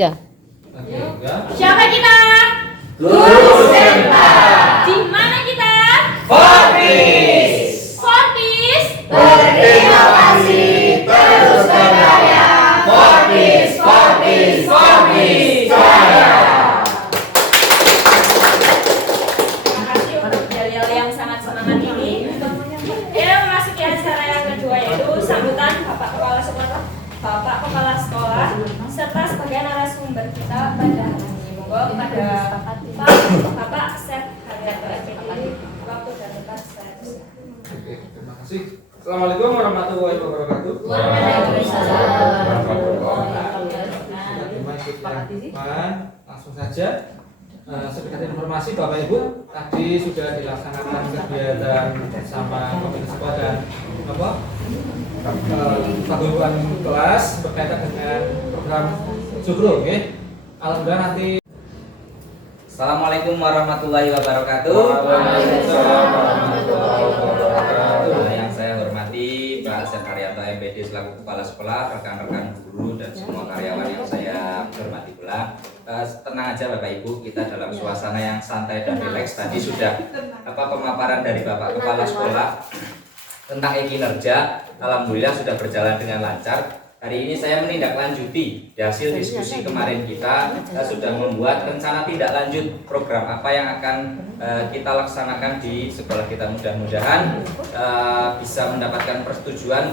3. Oke, ya. Siapa kita? Guru Senta. Di mana kita? Forbis. Forbis. Berinovasi terus berkarya. Forbis, Forbis, Forbis. Jaya. Terima kasih untuk yel-yel yang sangat semangat ini. Ya, memasuki acara yang kedua yaitu sambutan Bapak Kepala Sekolah, Bapak Kepala Sekolah, serta sebagai narasumber kita pada hari ini. Monggo kepada Bapak Chef Haryanto MPD, waktu dan tempat saya. Oke, terima kasih. Assalamualaikum warahmatullahi wabarakatuh. Waalaikumsalam. Langsung saja. Sedikit informasi Bapak Ibu, tadi sudah dilaksanakan kegiatan bersama komite sekolah dan paguyuban kelas berkaitan dengan program Sugro, oke? Alhamdulillah nanti. Assalamualaikum warahmatullahi wabarakatuh. Waalaikumsalam warahmatullahi wabarakatuh. Yang saya hormati Pak Chef Haryanto MPD selaku Kepala Sekolah, rekan-rekan guru dan semua karyawan yang saya hormati pula. Tenang aja Bapak Ibu, kita dalam suasana yang santai dan rileks. Tadi sudah pemaparan dari Bapak Kepala Sekolah tentang kinerja. Alhamdulillah sudah berjalan dengan lancar. Hari ini saya menindaklanjuti hasil diskusi kemarin kita sudah membuat rencana tindak lanjut program apa yang akan kita laksanakan di sekolah kita. Mudah-mudahan bisa mendapatkan persetujuan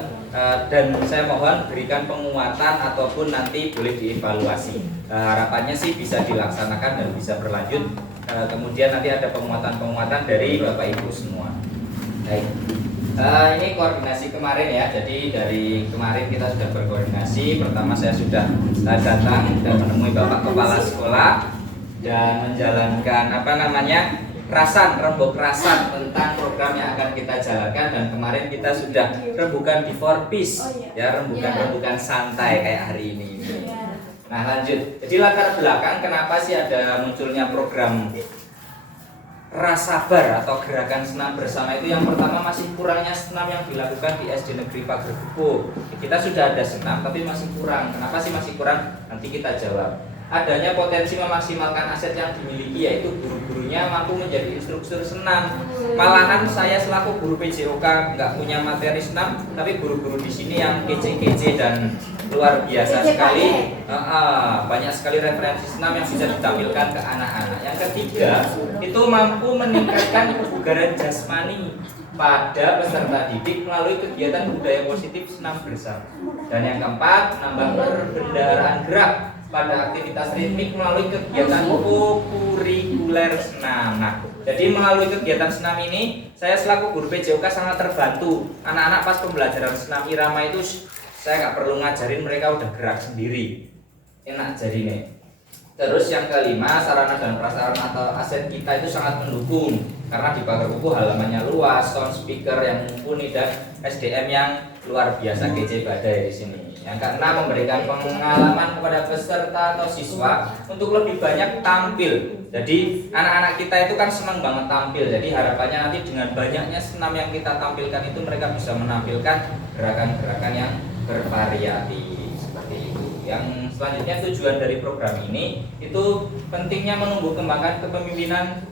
dan saya mohon berikan penguatan ataupun nanti boleh dievaluasi. Harapannya sih bisa dilaksanakan dan bisa berlanjut. Kemudian nanti ada penguatan-penguatan dari Bapak Ibu semua. Baik. Ini koordinasi kemarin ya, jadi dari kemarin kita sudah berkoordinasi. Pertama saya sudah datang dan menemui Bapak Kepala Sekolah dan menjalankan rembuk rasan tentang program yang akan kita jalankan. Dan kemarin kita sudah rembukan di Forbis ya, rembukan santai kayak hari ini. Nah lanjut, jadi latar belakang kenapa sih ada munculnya program Rasabar atau gerakan senam bersama itu, yang pertama masih kurangnya senam yang dilakukan di SD Negeri Pagerkupu. Kita sudah ada senam tapi masih kurang. Kenapa sih masih kurang? Nanti kita jawab. Adanya potensi memaksimalkan aset yang dimiliki, yaitu guru-gurunya mampu menjadi instruktur senam. Malahan saya selaku guru PJOK nggak punya materi senam, tapi guru-guru di sini yang kece-kece dan luar biasa sekali. Banyak sekali referensi senam yang bisa ditampilkan ke anak-anak. Yang ketiga, itu mampu meningkatkan kebugaran jasmani pada peserta didik melalui kegiatan budaya positif senam bersama. Dan yang keempat, menambah perbendaharaan gerak pada aktivitas ritmik melalui kegiatan kokurikuler senam. Nah, jadi melalui kegiatan senam ini, saya selaku guru PJOK sangat terbantu. Anak-anak pas pembelajaran senam irama itu saya nggak perlu ngajarin, mereka udah gerak sendiri. Enak jadi nih. Terus yang kelima, sarana dan prasarana atau aset kita itu sangat mendukung, karena di Pagerkupu halamannya luas, sound speaker yang mumpuni dan SDM yang luar biasa kece badai di sini. Yang keenam, memberikan pengalaman kepada peserta atau siswa untuk lebih banyak tampil. Jadi anak-anak kita itu kan senang banget tampil. Jadi harapannya nanti dengan banyaknya senam yang kita tampilkan itu, mereka bisa menampilkan gerakan-gerakan yang bervariasi seperti itu. Yang selanjutnya, tujuan dari program ini itu pentingnya menumbuh kembangkan kepemimpinan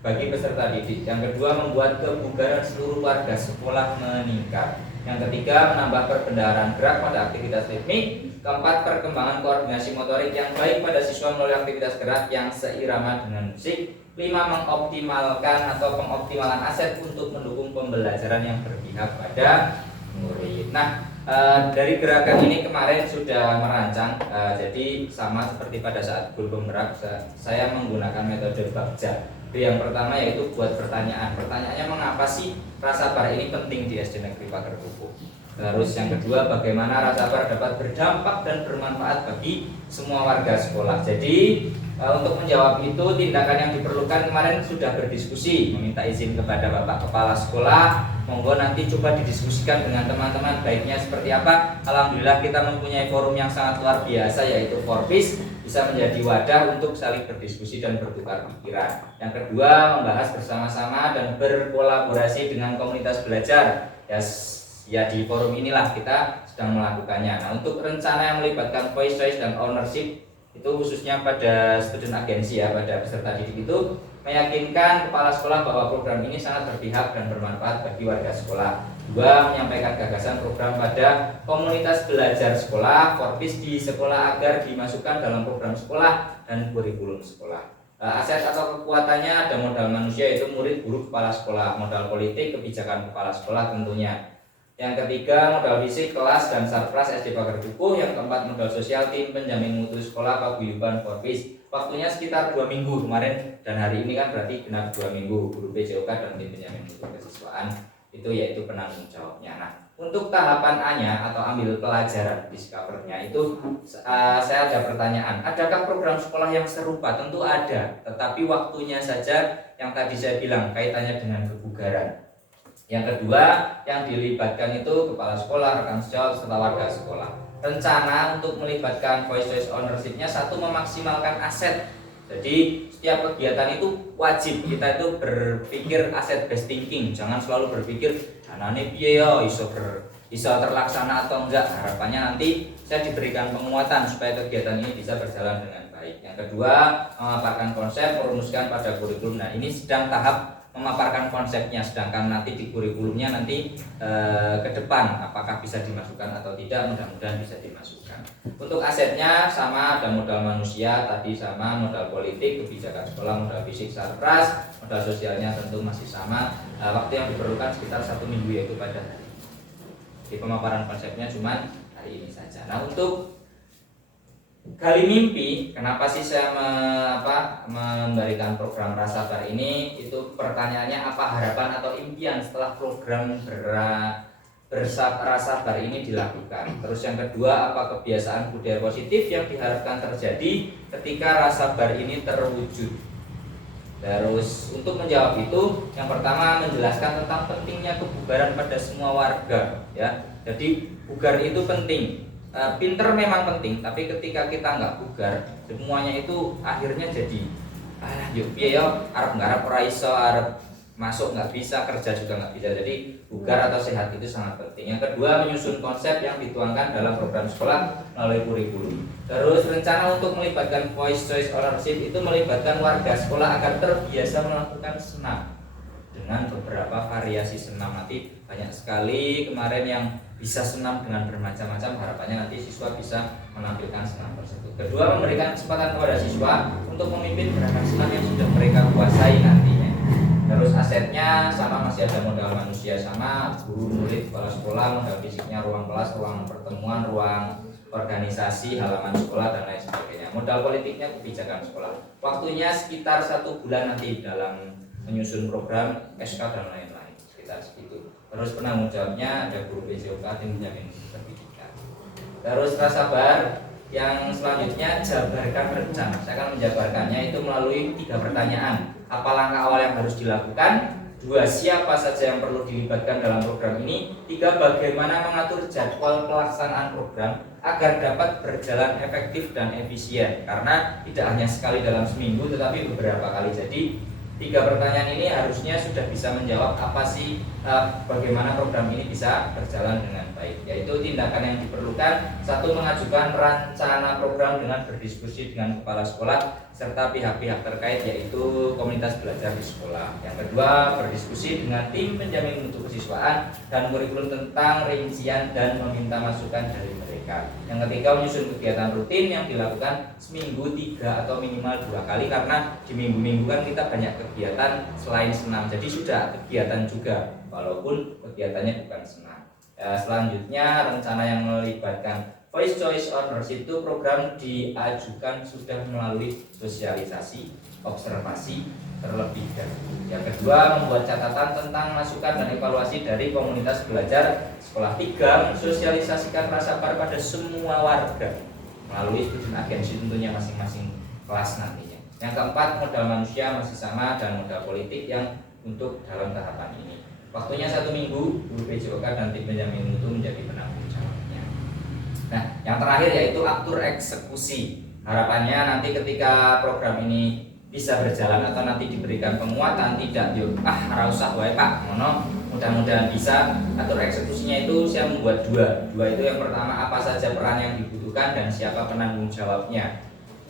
bagi peserta didik. Yang kedua, membuat kebugaran seluruh warga sekolah meningkat. Yang ketiga, menambah perbendaharaan gerak pada aktivitas ritmik. Keempat, perkembangan koordinasi motorik yang baik pada siswa melalui aktivitas gerak yang seirama dengan musik. 5, mengoptimalkan atau pengoptimalan aset untuk mendukung pembelajaran yang berpihak pada murid. Nah, dari gerakan ini kemarin sudah merancang, jadi sama seperti pada saat guru penggerak, saya menggunakan metode Bagja. Yang pertama yaitu buat pertanyaan. Pertanyaannya, mengapa sih Rasabar ini penting di SD Negeri Pagerkupu? Terus yang kedua, bagaimana Rasabar dapat berdampak dan bermanfaat bagi semua warga sekolah. Jadi untuk menjawab itu, tindakan yang diperlukan kemarin sudah berdiskusi, meminta izin kepada Bapak Kepala Sekolah. Monggo nanti coba didiskusikan dengan teman-teman baiknya seperti apa. Alhamdulillah kita mempunyai forum yang sangat luar biasa, yaitu Forbis, bisa menjadi wadah untuk saling berdiskusi dan bertukar pikiran. Yang kedua, membahas bersama-sama dan berkolaborasi dengan komunitas belajar. Ya di forum inilah kita sedang melakukannya. Nah, untuk rencana yang melibatkan voice choice dan ownership itu khususnya pada student agensi ya, pada peserta didik itu meyakinkan kepala sekolah bahwa program ini sangat berpihak dan bermanfaat bagi warga sekolah. 2. Menyampaikan gagasan program pada komunitas belajar sekolah, Forpis di sekolah agar dimasukkan dalam program sekolah dan kurikulum sekolah. Aset atau kekuatannya ada modal manusia yaitu murid, guru, kepala sekolah, modal politik, kebijakan kepala sekolah tentunya. Yang ketiga, modal fisik, kelas dan sarpras SD Pagar Dukuh. Yang keempat, modal sosial, tim penjamin mutu sekolah, paguyuban, Forpis. Waktunya sekitar 2 minggu kemarin dan hari ini kan berarti genap 2 minggu. Guru PJOK dan tim penjamin mutu kesiswaan itu yaitu penanggung jawabnya. Nah, untuk tahapan A-nya atau ambil pelajaran Discover-nya itu saya ada pertanyaan. Adakah program sekolah yang serupa? Tentu ada, tetapi waktunya saja yang tadi saya bilang kaitannya dengan kebugaran. Yang kedua, yang dilibatkan itu kepala sekolah, rekan sejawat, serta warga sekolah. Rencana untuk melibatkan voice choice ownership-nya, 1. Memaksimalkan aset. Jadi setiap kegiatan itu wajib kita itu berpikir asset based thinking. Jangan selalu berpikir danane piye ya iso terlaksana atau enggak. Harapannya nanti saya diberikan penguatan supaya kegiatan ini bisa berjalan dengan baik. Yang kedua, memaparkan konsep, merumuskan pada kurikulum. Nah, ini sedang tahap memaparkan konsepnya, sedangkan nanti di kurikulumnya nanti ke depan apakah bisa dimasukkan atau tidak, mudah-mudahan bisa dimasukkan. Untuk asetnya sama, ada modal manusia tadi sama, modal politik, kebijakan sekolah, modal fisik, sarpras, modal sosialnya tentu masih sama. Waktu yang diperlukan sekitar 1 minggu yaitu pada hari. Di pemaparan konsepnya cuma hari ini saja. Nah, untuk gali mimpi, kenapa sih saya memberikan program Rasabar ini? Itu pertanyaannya, apa harapan atau impian setelah program Rasabar ini dilakukan? Terus yang kedua, apa kebiasaan budaya positif yang diharapkan terjadi ketika Rasabar ini terwujud? Terus untuk menjawab itu, yang pertama menjelaskan tentang pentingnya kebugaran pada semua warga ya. Jadi bugar itu penting. Pinter memang penting, tapi ketika kita nggak bugar, semuanya itu akhirnya jadi yuk piye yo arep nggarap ora iso, arep masuk nggak bisa, kerja juga nggak bisa. Jadi bugar atau sehat itu sangat penting. Yang kedua, menyusun konsep yang dituangkan dalam program sekolah melalui kurikulum. Terus rencana untuk melibatkan voice choice ownership itu melibatkan warga sekolah agar terbiasa melakukan senam dengan beberapa variasi senam. Nanti banyak sekali kemarin yang bisa senam dengan bermacam-macam, harapannya nanti siswa bisa menampilkan senam tersebut. Kedua, memberikan kesempatan kepada siswa untuk memimpin gerakan senam yang sudah mereka kuasai nantinya. Terus asetnya sama, masih ada modal manusia sama, guru, murid, kepala sekolah, modal fisiknya ruang kelas, ruang pertemuan, ruang organisasi, halaman sekolah dan lain sebagainya. Modal politiknya kebijakan sekolah. Waktunya sekitar 1 bulan nanti dalam menyusun program, SK dan lain-lain, sekitar segitu. Terus penanggung jawabnya ada guru PJOK tim penjamin pendidikan. Terus Rasabar yang selanjutnya, jabarkan rencana. Saya akan menjabarkannya itu melalui 3 pertanyaan. Apa langkah awal yang harus dilakukan? 2, siapa saja yang perlu dilibatkan dalam program ini? 3, bagaimana mengatur jadwal pelaksanaan program agar dapat berjalan efektif dan efisien? Karena tidak hanya sekali dalam seminggu, tetapi beberapa kali. Jadi 3 pertanyaan ini harusnya sudah bisa menjawab apa sih bagaimana program ini bisa berjalan dengan baik. Yaitu tindakan yang diperlukan, 1, mengajukan rencana program dengan berdiskusi dengan kepala sekolah serta pihak-pihak terkait yaitu komunitas belajar di sekolah. Yang kedua, berdiskusi dengan tim penjamin mutu kesiswaan dan kurikulum tentang rincian dan meminta masukan dari mereka. Yang ketiga, menyusun kegiatan rutin yang dilakukan seminggu 3 atau minimal 2 kali, karena di minggu-minggu kan kita banyak kegiatan selain senam, jadi sudah kegiatan juga walaupun kegiatannya bukan senam. Selanjutnya, rencana yang melibatkan voice choice ownership itu program diajukan sudah melalui sosialisasi, observasi terlebih dahulu. Yang kedua, membuat catatan tentang masukan dan evaluasi dari komunitas belajar sekolah. 3, mensosialisasikan Rasabar pada semua warga melalui student agensi tentunya masing-masing kelas nantinya. Yang keempat, modal manusia masih sama dan modal politik yang untuk dalam tahapan ini. Waktunya 1 minggu, guru PJOK dan tim penjamin mutu menjadi penanggung jawabnya. Nah, yang terakhir yaitu atur eksekusi. Harapannya nanti ketika program ini bisa berjalan atau nanti diberikan penguatan, tidak ora usah wae Pak, ngono. Mudah-mudahan bisa. Atur eksekusinya itu saya membuat 2 itu yang pertama, apa saja peran yang dibutuhkan dan siapa penanggung jawabnya.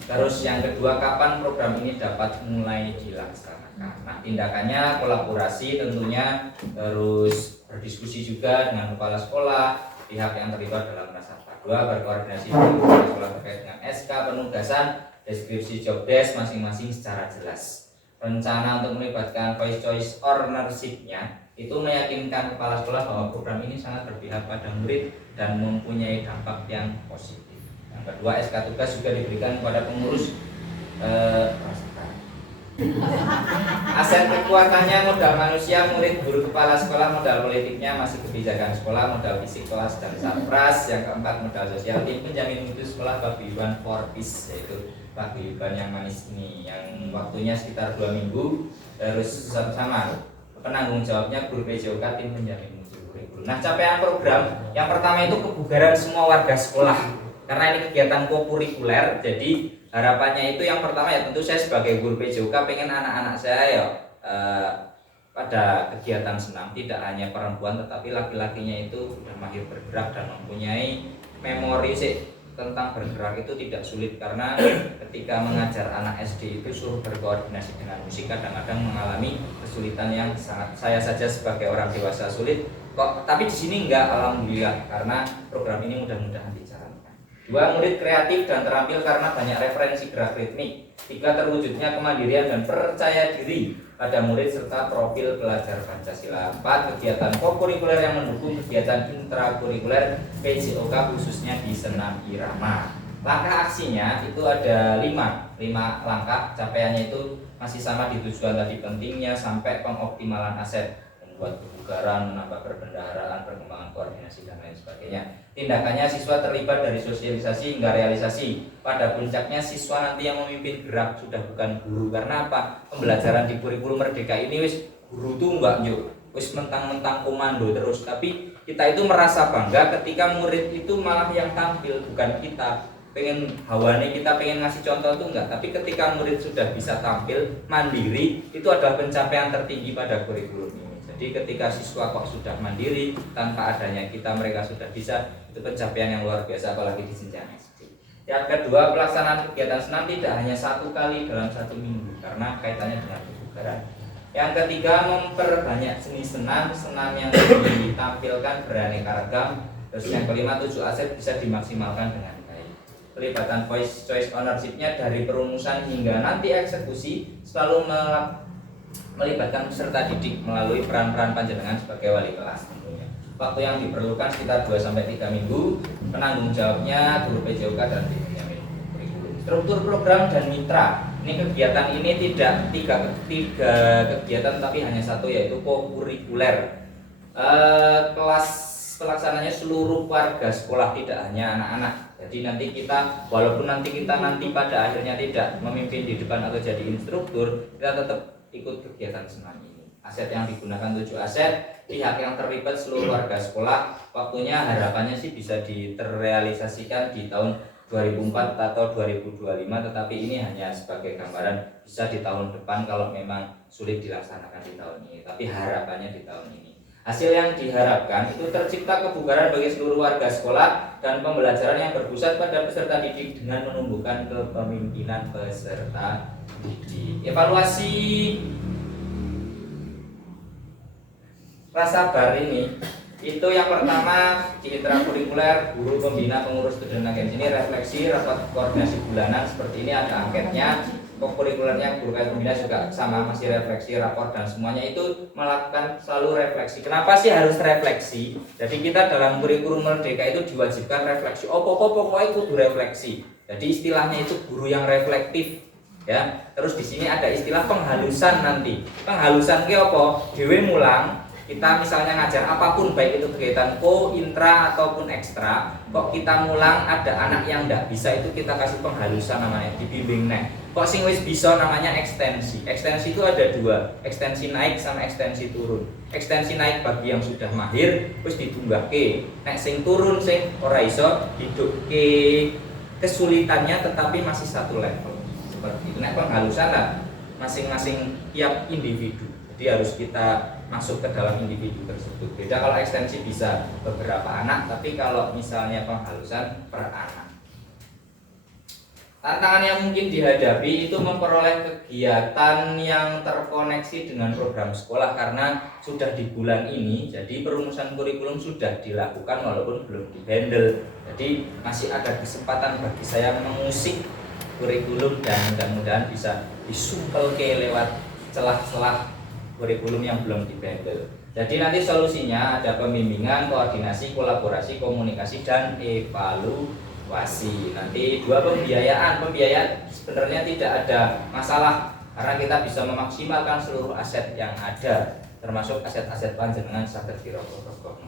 Terus yang kedua, kapan program ini dapat mulai dilaksanakan? Nah, tindakannya kolaborasi tentunya, terus berdiskusi juga dengan kepala sekolah, pihak yang terlibat dalam masa dua, berkoordinasi dengan kepala sekolah terkait dengan SK, penugasan, deskripsi job desk masing-masing secara jelas. Rencana untuk melibatkan voice choice ownership-nya itu meyakinkan kepala sekolah bahwa program ini sangat berpihak pada murid dan mempunyai dampak yang positif. Yang kedua, SK tugas juga diberikan kepada pengurus aset kekuatannya modal manusia, murid, guru, kepala sekolah, modal politiknya masih kebijakan sekolah, modal fisik kelas dan satpras. Yang keempat, modal sosial tim penjamin mutu sekolah paguyuban Forbis, yaitu paguyuban yang manis ini yang waktunya sekitar 2 minggu. Terus sama penanggung jawabnya guru PJOK tim penjamin mutu kurikulum. Nah, capaian program yang pertama itu kebugaran semua warga sekolah. Karena ini kegiatan kokurikuler, jadi harapannya itu yang pertama ya tentu saya sebagai guru PJOK pengen anak-anak saya ya pada kegiatan senam tidak hanya perempuan tetapi laki-lakinya itu sudah mahir bergerak dan mempunyai memori tentang bergerak itu tidak sulit, karena ketika mengajar anak SD itu suruh berkoordinasi dengan musik kadang-kadang mengalami kesulitan yang sangat saya saja sebagai orang dewasa sulit kok, tapi di sini enggak, alhamdulillah, karena program ini mudah-mudahan dijalankan. 2, murid kreatif dan terampil karena banyak referensi gerak ritmik. 3, terwujudnya kemandirian dan percaya diri pada murid serta profil pelajar Pancasila. 4, kegiatan kokurikuler yang mendukung kegiatan intrakurikuler PJOK khususnya di senam irama. Langkah aksinya itu ada 5 langkah, capaiannya itu masih sama di tujuan tadi pentingnya sampai pengoptimalan aset, membuat kebugaran, menambah perbendaharaan, perkembangan koordinasi dan lain sebagainya. Tindakannya siswa terlibat dari sosialisasi hingga realisasi. Pada puncaknya siswa nanti yang memimpin gerak, sudah bukan guru. Karena apa? Pembelajaran di kurikulum merdeka ini guru tuh enggak mentang-mentang komando terus, tapi kita itu merasa bangga ketika murid itu malah yang tampil, bukan kita. Pengen hawane kita pengen ngasih contoh tuh enggak, tapi ketika murid sudah bisa tampil mandiri itu adalah pencapaian tertinggi pada kurikulum ini. Jadi ketika siswa kok sudah mandiri tanpa adanya kita, mereka sudah bisa, itu pencapaian yang luar biasa apalagi di jenjang SD. Yang kedua, pelaksanaan kegiatan senam tidak hanya 1 kali dalam 1 minggu karena kaitannya dengan kebugaran. Yang ketiga, memperbanyak jenis senam yang ditampilkan beraneka ragam. Terus yang kelima, 7 aset bisa dimaksimalkan dengan baik. Pelibatan voice choice ownership-nya dari perumusan hingga nanti eksekusi selalu melibatkan peserta didik melalui peran-peran panjenengan sebagai wali kelas tentunya. Waktu yang diperlukan sekitar 2-3 minggu. Penanggung jawabnya guru PJOK dan tim penjamin kurikulum. Struktur program dan mitra. Ini kegiatan ini tidak tiga kegiatan tapi hanya 1, yaitu kokurikuler. Kelas pelaksananya seluruh warga sekolah, tidak hanya anak-anak. Jadi nanti kita, walaupun nanti pada akhirnya tidak memimpin di depan atau jadi instruktur, kita tetap ikut kegiatan senam ini. Aset yang digunakan 7 aset, pihak yang terlibat seluruh warga sekolah. Waktunya harapannya sih bisa terrealisasikan di tahun 2004 atau 2025, tetapi ini hanya sebagai gambaran, bisa di tahun depan kalau memang sulit dilaksanakan di tahun ini, tapi harapannya di tahun ini. Hasil yang diharapkan itu tercipta kebugaran bagi seluruh warga sekolah dan pembelajaran yang berpusat pada peserta didik dengan menumbuhkan kepemimpinan peserta didik. Evaluasi prasabar ini itu yang pertama di intrakurikuler, guru, pembina, pengurus, student agensi ini refleksi, rapat koordinasi bulanan seperti ini, ada angketnya. Kokurikulernya guru dan pembina juga sama, masih refleksi, rapor, dan semuanya itu melakukan selalu refleksi. Kenapa sih harus refleksi? Jadi kita dalam kurikulum merdeka itu diwajibkan refleksi. Pokoknya itu refleksi. Jadi istilahnya itu guru yang reflektif, ya. Terus di sini ada istilah penghalusan nanti. Penghalusan ke apa? Dewe mulang. Kita misalnya ngajar apapun, baik itu kegiatan intra ataupun ekstra, kok kita mulang ada anak yang enggak bisa, itu kita kasih penghalusan namanya, dibimbing nek. Kok sing wis bisa namanya ekstensi. Ekstensi itu ada 2, ekstensi naik sama ekstensi turun. Ekstensi naik bagi yang sudah mahir wis ditunggahke. Nek sing turun sing ora iso hidupke kesulitannya tetapi masih 1 level. Seperti itu. Nek penghalusan lah masing-masing tiap individu. Jadi harus kita masuk ke dalam individu tersebut. Beda kalau ekstensi bisa beberapa anak, tapi kalau misalnya penghalusan per anak. Tantangan yang mungkin dihadapi itu memperoleh kegiatan yang terkoneksi dengan program sekolah karena sudah di bulan ini, jadi perumusan kurikulum sudah dilakukan walaupun belum di-handle. Jadi masih ada kesempatan bagi saya mengusik kurikulum dan mudah-mudahan bisa disumpel ke lewat celah-celah kurikulum yang belum di-handle. Jadi nanti solusinya ada pembimbingan, koordinasi, kolaborasi, komunikasi, dan evaluasi. Nanti 2 pembiayaan sebenarnya tidak ada masalah karena kita bisa memaksimalkan seluruh aset yang ada, termasuk aset-aset panjenengan saged dirokok-rokok.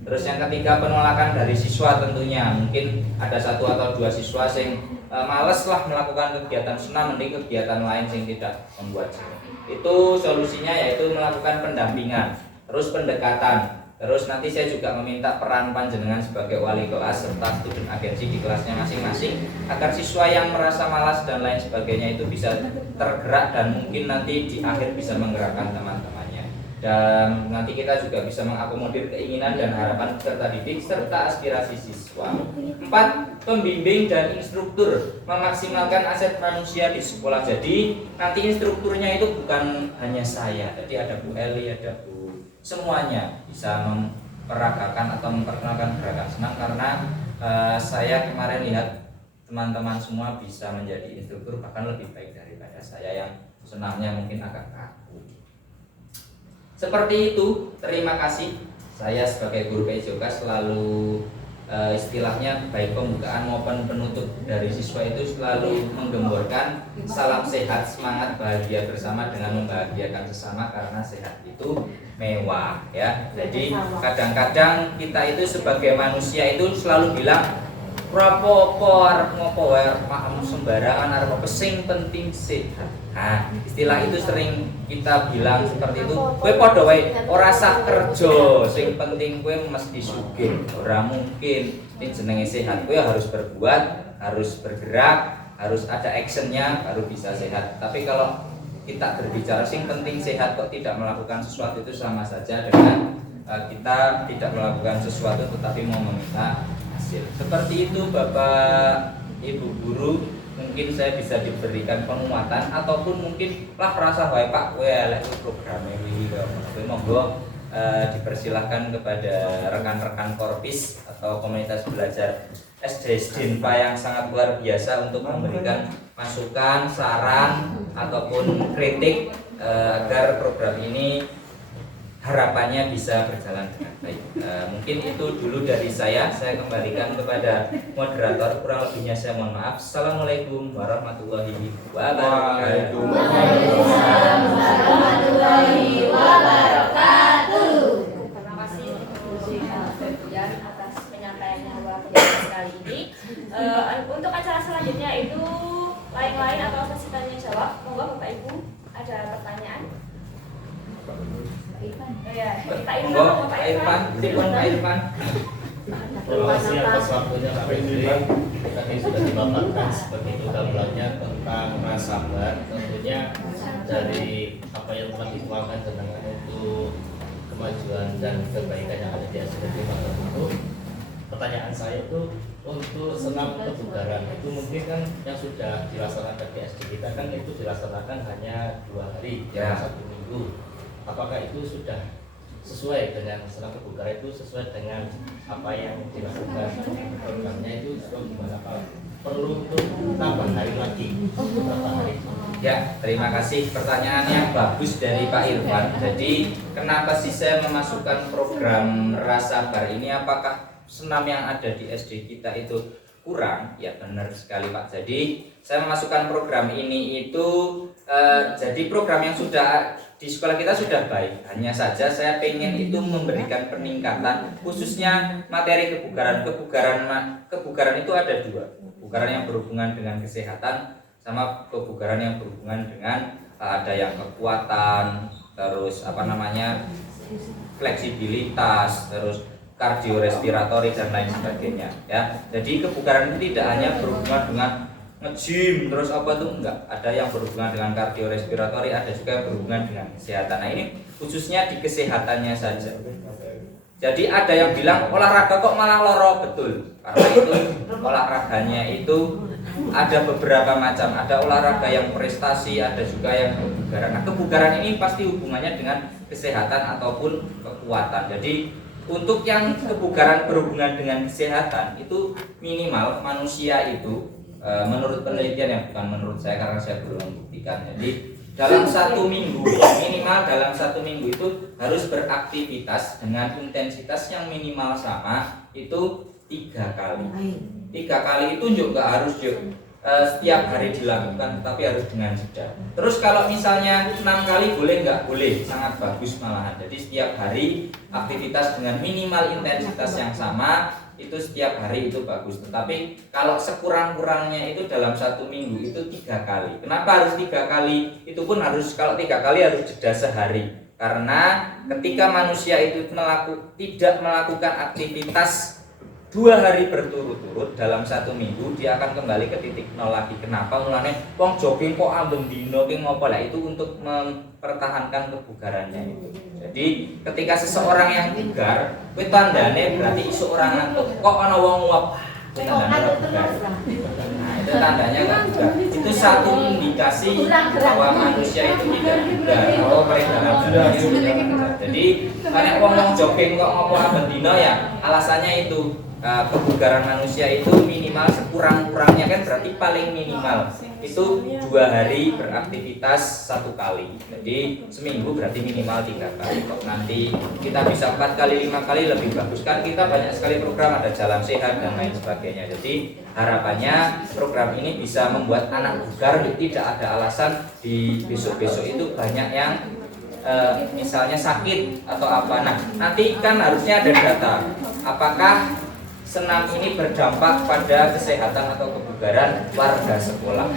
Terus yang ketiga, penolakan dari siswa tentunya. Mungkin ada 1 atau 2 siswa yang males lah melakukan kegiatan senam, mending kegiatan lain yang tidak membuat jenuh. Itu solusinya yaitu melakukan pendampingan, terus pendekatan. Terus nanti saya juga meminta peran panjenengan sebagai wali kelas serta student agensi di kelasnya masing-masing agar siswa yang merasa malas dan lain sebagainya itu bisa tergerak dan mungkin nanti di akhir bisa menggerakkan teman-temannya. Dan nanti kita juga bisa mengakomodir keinginan dan harapan peserta didik serta aspirasi siswa. 4. Pembimbing dan instruktur memaksimalkan aset manusia di sekolah. Jadi nanti instrukturnya itu bukan hanya saya, jadi ada Bu Eli, ada Bu semuanya bisa memperagakan atau memperkenalkan gerakan senam karena saya kemarin lihat teman-teman semua bisa menjadi instruktur bahkan lebih baik daripada saya yang senamnya mungkin agak kaku. Seperti itu, terima kasih. Saya sebagai guru PJOK selalu istilahnya baik pembukaan maupun penutup dari siswa itu selalu menggemborkan salam sehat, semangat, bahagia bersama dengan membahagiakan sesama karena sehat itu mewah ya. Jadi kadang-kadang kita itu sebagai manusia itu selalu bilang rapopo arep ngopo wae arep sembarangan arep apa sing penting sehat. Nah, istilah itu sering kita bilang seperti itu. Kowe padha wae ora sah kerja, sing penting kowe mesti sugih. Ora mungkin ini jenenge sehat. Kowe harus berbuat, harus bergerak, harus ada actionnya baru bisa sehat. Tapi kalau kita berbicara sing penting sehat kok tidak melakukan sesuatu itu sama saja dengan kita tidak melakukan sesuatu tetapi mau meminta hasil. Seperti itu Bapak Ibu guru, mungkin saya bisa diberikan penguatan ataupun mungkin lah rasa wae Pak kowe elek programe iki kok. Monggo dipersilahkan kepada rekan-rekan Korpis atau komunitas belajar SD Dinpa yang sangat luar biasa untuk memberikan masukan, saran ataupun kritik agar program ini harapannya bisa berjalan dengan baik. Mungkin itu dulu dari saya kembalikan kepada moderator, kurang lebihnya saya mohon maaf. Assalamualaikum warahmatullahi wabarakatuh. Waalaikumsalam warahmatullahi wabarakatuh. Terima kasih atas penyampaiannya luar biasa sekali ini. Untuk acara selanjutnya itu lain-lain atau sesi tanya jawab. Monggo Bapak Ibu ada pertanyaan? Pak Irfan. Terima kasih atas waktunya Pak Menteri. Tadi sudah dipaparkan seperti itu gambarnya tentang sabar. Tentunya dari apa yang telah dituangkan tentang itu kemajuan dan kebaikan yang ada di SDG itu. Pertanyaan saya itu untuk senam kebugaran itu mungkin kan yang sudah dilaksanakan di SD kita kan itu dilaksanakan hanya 2 hari ya. 1 minggu. Apakah itu sudah sesuai dengan senam kebugaran itu sesuai dengan apa yang dilakukan programnya itu gimana Pak? Perlu untuk tambah hari lagi berapa hari? Ya, terima kasih pertanyaan yang bagus dari Pak Irfan. Jadi kenapa sih saya memasukkan program Rasabar ini? Apakah senam yang ada di SD kita itu kurang? Ya benar sekali Pak. Jadi saya memasukkan program ini itu jadi program yang sudah di sekolah kita sudah baik. Hanya saja saya pengen itu memberikan peningkatan khususnya materi kebugaran. Kebugaran itu ada 2. Kebugaran yang berhubungan dengan kesehatan sama kebugaran yang berhubungan dengan ada yang kekuatan, terus fleksibilitas, terus kardiorespiratori dan lain sebagainya ya. Jadi kebugaran itu tidak hanya berhubungan dengan nge-gym terus apa tuh enggak, ada yang berhubungan dengan kardiorespiratori, ada juga yang berhubungan dengan kesehatan. Nah ini khususnya di kesehatannya saja. Jadi ada yang bilang olahraga kok malah loro, betul. Karena itu olahraganya itu ada beberapa macam. Ada olahraga yang prestasi, ada juga yang kebugaran. Nah, kebugaran ini pasti hubungannya dengan kesehatan ataupun kekuatan. Jadi untuk yang kebugaran berhubungan dengan kesehatan itu minimal manusia itu menurut penelitian, yang bukan menurut saya karena saya belum membuktikan. Jadi dalam 1 minggu, minimal dalam 1 minggu itu harus beraktivitas dengan intensitas yang minimal sama, itu 3 kali. 3 kali itu juga harus setiap hari dilakukan, tapi harus dengan jeda. Terus kalau misalnya 6 kali boleh nggak? Boleh, sangat bagus malahan. Jadi setiap hari aktivitas dengan minimal intensitas yang sama, itu setiap hari itu bagus. Tetapi kalau sekurang-kurangnya itu dalam 1 minggu itu 3 kali. Kenapa harus 3 kali? Itu pun harus, kalau 3 kali harus jeda sehari. Karena ketika manusia itu tidak melakukan aktivitas 2 hari berturut-turut dalam 1 minggu, dia akan kembali ke titik nol lagi. Kenapa? Mulanya wong jogging kok amben dino ki ngopo lah, itu untuk mempertahankan kebugarannya itu. Jadi ketika seseorang yang bugar, kuwi tandane berarti isu orang ngantuk. Kok ana wong nguap, kuwi tandane bugar. Nah, itu tandanya enggak bugar. Itu satu indikasi bahwa manusia itu tidak bugar. Oh, peredaran sudah. Jadi karena wong jogging kok ngopo amben dino ya, alasannya itu kebugaran manusia itu minimal sekurang-kurangnya, kan berarti paling minimal itu 2 hari beraktivitas 1 kali. Jadi seminggu berarti minimal 3 kali. Kok nanti kita bisa 4 kali 5 kali lebih bagus, kan kita banyak sekali program, ada jalan sehat dan lain sebagainya. Jadi harapannya program ini bisa membuat anak bugar tidak ada alasan di besok-besok itu banyak yang misalnya sakit atau apa. Nah, nanti kan harusnya ada data apakah senam ini berdampak pada kesehatan atau kebugaran warga sekolah.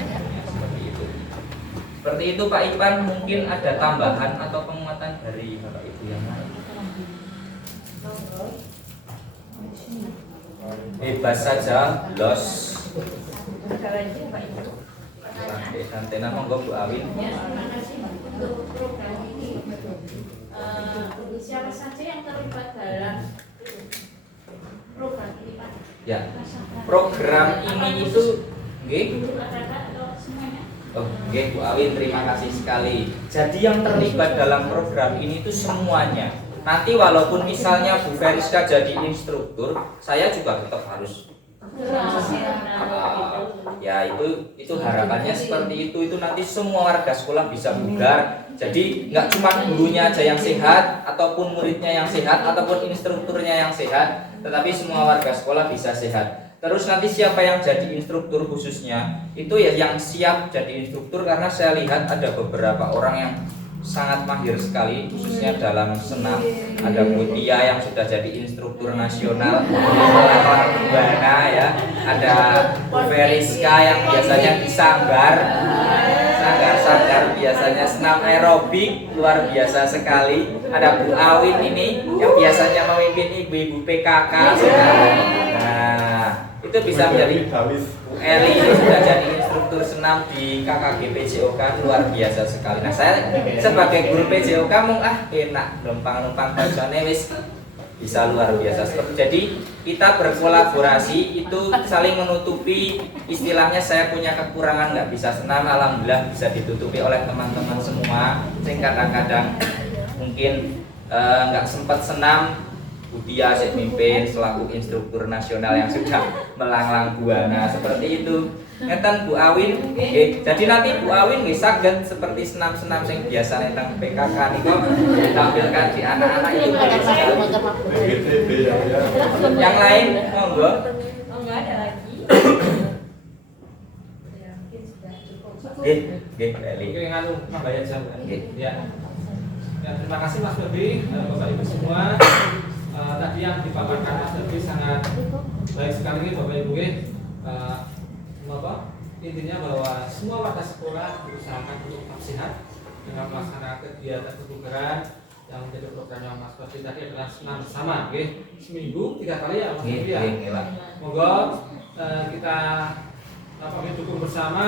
Seperti itu Pak Ipan, mungkin ada tambahan atau penguatan dari Bapak Ibu yang lain. Bebas saja, los. Santena monggo Bu Awin. Terima kasih untuk program ini. Siapa saja yang terlibat dalam program ini Pak? Ya, program ini itu nggih. Oh, nggih Bu Awin, terima kasih sekali. Jadi yang terlibat dalam program ini itu semuanya. Nanti walaupun misalnya Bu Feriska jadi instruktur, saya juga tetap harus. Ya itu harapannya seperti itu nanti semua warga sekolah bisa bugar. Jadi nggak cuma gurunya aja yang sehat, ataupun muridnya yang sehat, ataupun instrukturnya yang sehat, tetapi semua warga sekolah bisa sehat. Terus nanti siapa yang jadi instruktur khususnya, itu ya yang siap jadi instruktur, karena saya lihat ada beberapa orang yang sangat mahir sekali khususnya dalam senam. Ada Mutia yang sudah jadi instruktur nasional Buana ya, ada Bu Feriska yang biasanya di sanggar biasanya senam aerobik luar biasa sekali. Ada Bu Awin ini yang biasanya memimpin ibu-ibu PKK. Nah, itu bisa menjadi Bu Eli itu sudah jadi instruktur senam di KKG PJOK, luar biasa sekali. Nah, saya sebagai guru PJOK enak numpang bacane wis bisa luar biasa. Jadi kita berkolaborasi itu saling menutupi. Istilahnya saya punya kekurangan nggak bisa senam, alhamdulillah bisa ditutupi oleh teman-teman semua. Sing kadang-kadang mungkin nggak sempat senam, Budia saya mimpin selaku instruktur nasional yang sudah melanglang buana seperti itu. Ngeten Bu Awin, jadi nanti Bu Awin nggih saged seperti senam-senam yang biasa tentang PKK niku ditampilkan di anak-anak itu. Yang lain monggo. Enggak ada lagi. Nggih, Eli. Oke, nganu nambahin jam kan? Nggih. Ya. Ya, terima kasih Mas Febi, Bapak Ibu semua. Tadi yang dipaparkan Mas Febi sangat baik sekali Bapak Ibu. Intinya bahwa semua warga sekolah berusahakan untuk tetap sehat dengan melaksanakan kegiatan kebugaran yang menjadi programnya Mas Febi tadi adalah senam bersama, seminggu 3 kali ya Mas Febi ya. Moga kita dukung bersama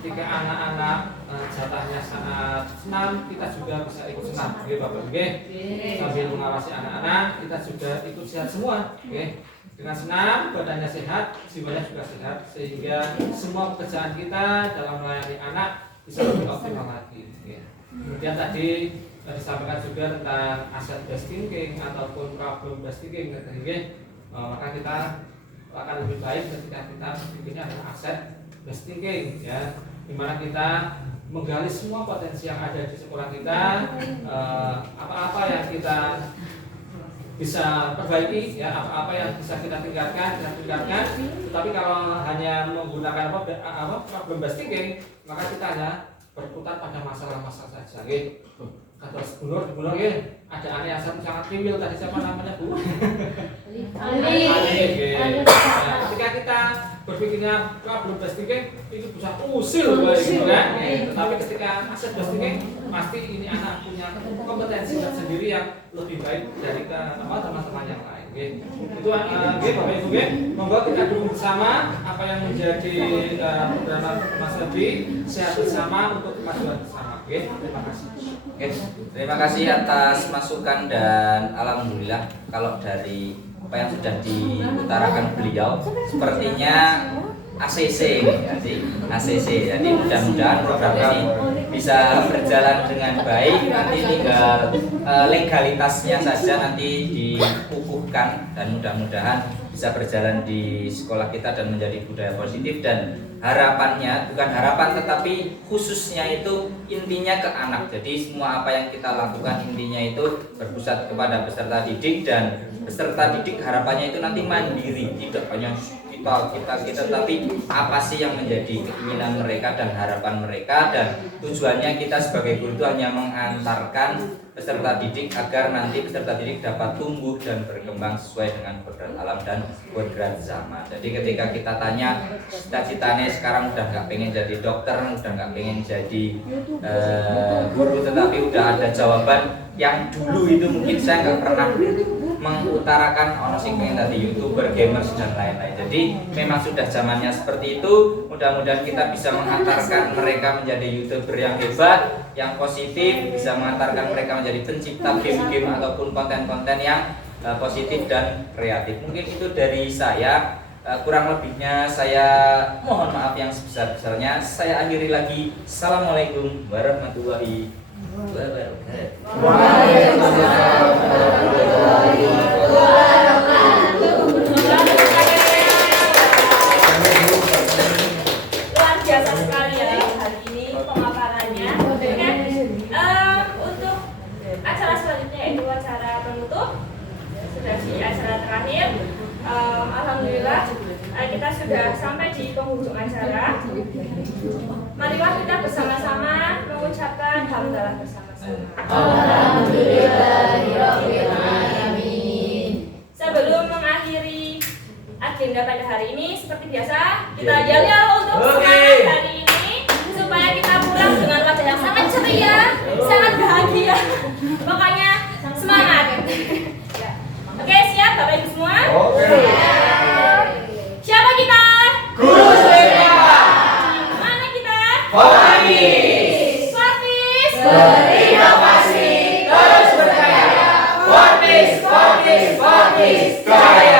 ketika anak-anak jatahnya saat senam kita juga bisa ikut senam, oke Bapak, oke. Sambil mengawasi anak-anak kita juga ikut sehat semua, oke. Dengan senam badannya sehat, jiwanya juga sehat, sehingga semua pekerjaan kita dalam melayani anak bisa lebih optimal lagi, oke. Kemudian tadi disampaikan juga tentang asset based thinking ataupun problem based thinking, maka kita akan lebih baik ketika kita berpikirnya adalah asset based thinking, ya, dimana kita menggali semua potensi yang ada di sekolah kita, apa-apa yang kita bisa perbaiki, ya, apa-apa yang bisa kita tingkatkan. Tetapi kalau hanya menggunakan problem based thinking, maka kita hanya berputar pada masalah-masalah saja, gitu. Kata gubernur ya, ada aneh asam sangat kriwil, tadi siapa namanya Bu? Ali. Nah, ketika kita berpikirnya problem based thinking itu bisa usil, gitu kan? Tetapi ketika asset based thinking pasti ini anak punya kompetensi sendiri yang lebih baik dari teman-teman yang lain. Itu Bapak Ibu, monggo kita dukung bersama apa yang menjadi program Mas Lebih sehat bersama untuk kemajuan bersama. Terima kasih. Oke, terima kasih atas masukan dan alhamdulillah kalau dari apa yang sudah diutarakan beliau sepertinya ACC jadi mudah-mudahan program ini bisa berjalan dengan baik. Nanti tinggal legalitasnya saja nanti dikukuhkan dan mudah-mudahan bisa berjalan di sekolah kita dan menjadi budaya positif. Dan harapannya, bukan harapan tetapi khususnya itu intinya ke anak. Jadi semua apa yang kita lakukan intinya itu berpusat kepada peserta didik, dan peserta didik harapannya itu nanti mandiri, tidak hanya kita tapi apa sih yang menjadi keinginan mereka dan harapan mereka, dan tujuannya kita sebagai guru itu hanya mengantarkan peserta didik agar nanti peserta didik dapat tumbuh dan berkembang sesuai dengan kodrat alam dan kodrat zaman. Jadi ketika kita tanya cita-citanya sekarang udah nggak pengen jadi dokter, udah nggak pengen jadi guru, tetapi udah ada jawaban yang dulu itu mungkin saya nggak pernah mengutarakan ono sing pengen tadi YouTuber, gamers dan lain-lain. Jadi memang sudah zamannya seperti itu. Mudah-mudahan kita bisa mengantarkan mereka menjadi YouTuber yang hebat, yang positif, bisa mengantarkan mereka menjadi pencipta game-game ataupun konten-konten yang positif dan kreatif. Mungkin itu dari saya. Kurang lebihnya saya mohon maaf yang sebesar-besarnya. Saya akhiri lagi. Assalamualaikum warahmatullahi wabarakatuh. Luar biasa sekali ya hari ini pemaparannya. Untuk acara selanjutnya yaitu acara penutup, sudah di acara terakhir. Alhamdulillah kita sudah sampai di penghujung acara. Marilah kita bersama-sama mengucapkan hamdalah bersama-sama. Alhamdulillahirabbil alamin. Sebelum mengakhiri agenda pada hari ini, seperti biasa kita yel-yel untuk semangat hari ini supaya kita pulang dengan wajah yang sangat ceria, sangat bahagia. Pokoknya semangat. Oke, siap Bapak Ibu semua? Siapa kita? Guru Swepa. Mana kita? Fortis. Fortis. Berinovasi terus berkarya. Fortis, Fortis, Fortis, karya.